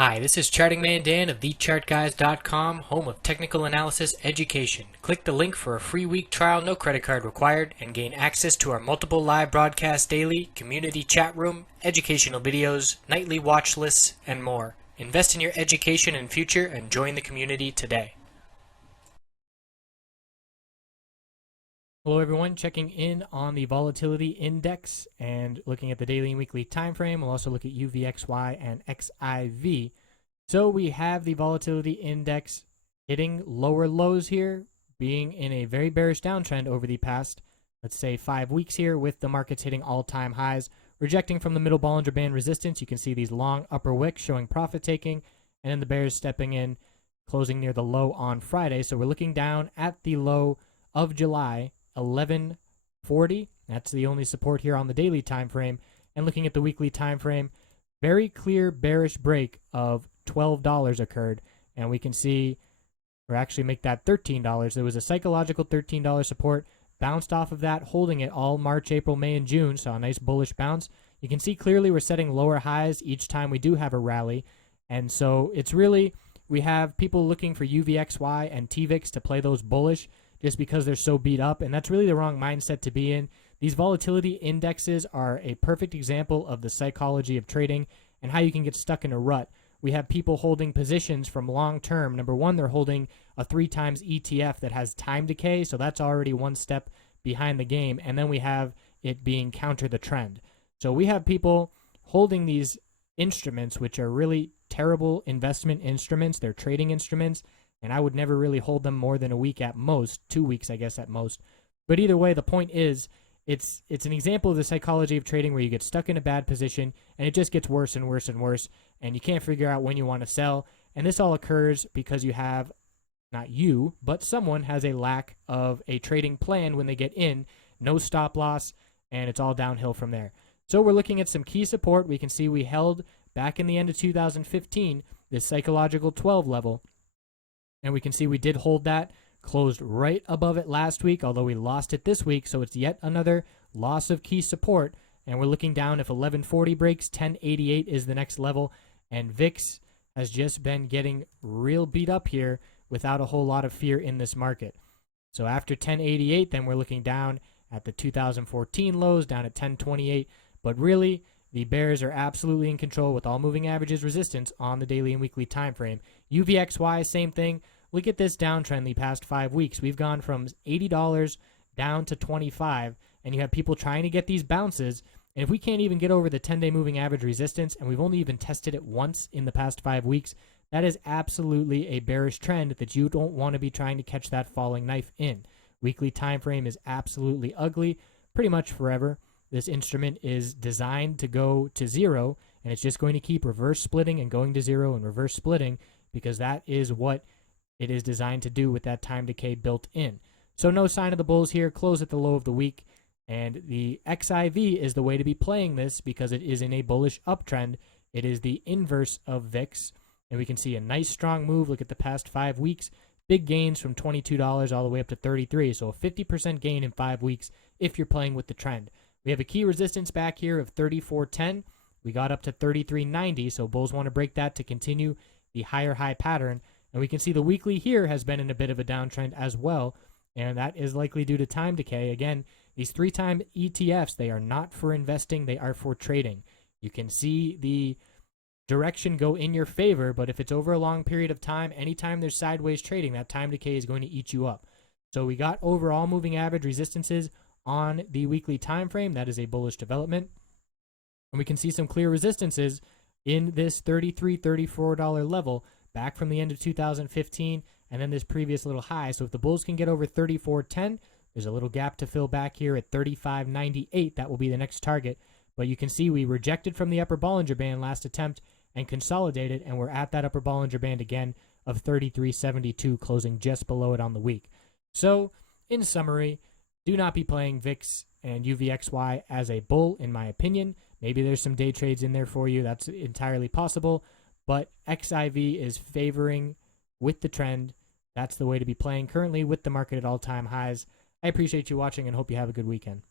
Hi, this is Charting Man Dan of TheChartGuys.com, home of technical analysis education. Click the link for a free week trial, no credit card required, and gain access to our multiple live broadcasts daily, community chat room, educational videos, nightly watch lists, and more. Invest in your education and future and join the community today. Hello everyone, checking in on the volatility index and looking at the daily and weekly time frame. We'll also look at UVXY and XIV. So we have the volatility index hitting lower lows here, being in a very bearish downtrend over the past, let's say, 5 weeks here, with the markets hitting all-time highs, rejecting from the middle Bollinger Band resistance. You can see these long upper wicks showing profit taking, and then the bears stepping in, closing near the low on Friday. So we're looking down at the low of July, 1140. That's the only support here on the daily time frame. And looking at the weekly time frame, very clear bearish break of $12 occurred, and we can see, or actually make that $13. There was a psychological $13 support, bounced off of that, holding it all March, April, May, and June. So a nice bullish bounce. You can see clearly we're setting lower highs each time we do have a rally, and so it's really, we have people looking for UVXY and TVIX to play those bullish just because they're so beat up, and that's really the wrong mindset to be in. These volatility indexes are a perfect example of the psychology of trading and how you can get stuck in a rut. We have people holding positions from long term. Number one, they're holding a 3 times ETF that has time decay, so that's already one step behind the game, and then we have it being counter the trend. So we have people holding these instruments, which are really terrible investment instruments. They're trading instruments, and I would never really hold them more than a week at most, 2 weeks, I guess, at most. But either way, the point is, it's an example of the psychology of trading where you get stuck in a bad position, and it just gets worse and worse and worse, and you can't figure out when you want to sell. And this all occurs because you have, not you, but someone has a lack of a trading plan when they get in, no stop loss, and it's all downhill from there. So we're looking at some key support. We can see we held back in the end of 2015 this psychological 12 level. And we can see we did hold that, closed right above it last week, although we lost it this week. So it's yet another loss of key support. And we're looking down. If 1140 breaks, 1088 is the next level. And VIX has just been getting real beat up here without a whole lot of fear in this market. So after 1088, then we're looking down at the 2014 lows, down at 1028. But really, the bears are absolutely in control with all moving averages resistance on the daily and weekly time frame. UVXY, same thing. Look at this downtrend the past 5 weeks. We've gone from $80 down to $25, and you have people trying to get these bounces. And if we can't even get over the 10-day moving average resistance, and we've only even tested it once in the past 5 weeks, that is absolutely a bearish trend that you don't want to be trying to catch that falling knife in. Weekly time frame is absolutely ugly, pretty much forever. This instrument is designed to go to zero, and it's just going to keep reverse splitting and going to zero and reverse splitting, because that is what it is designed to do with that time decay built in. So no sign of the bulls here. Close at the low of the week, and the XIV is the way to be playing this because it is in a bullish uptrend. It is the inverse of VIX, and we can see a nice strong move. Look at the past 5 weeks. Big gains from $22 all the way up to $33, so a 50% gain in 5 weeks if you're playing with the trend. We have a key resistance back here of 34.10. We got up to 33.90, so bulls want to break that to continue the higher high pattern. And we can see the weekly here has been in a bit of a downtrend as well, and that is likely due to time decay. Again, these 3-time ETFs, they are not for investing, they are for trading. You can see the direction go in your favor, but if it's over a long period of time, anytime there's sideways trading, that time decay is going to eat you up. So we got overall moving average resistances on the weekly time frame. That is a bullish development. And we can see some clear resistances in this $33, $34 level back from the end of 2015 and then this previous little high. So if the bulls can get over 34.10, there's a little gap to fill back here at 35.98. That will be the next target. But you can see we rejected from the upper Bollinger Band last attempt and consolidated, and we're at that upper Bollinger Band again of 33.72, closing just below it on the week. So in summary, do not be playing VIX and UVXY as a bull, in my opinion. Maybe there's some day trades in there for you. That's entirely possible. But XIV is favoring with the trend. That's the way to be playing currently with the market at all-time highs. I appreciate you watching and hope you have a good weekend.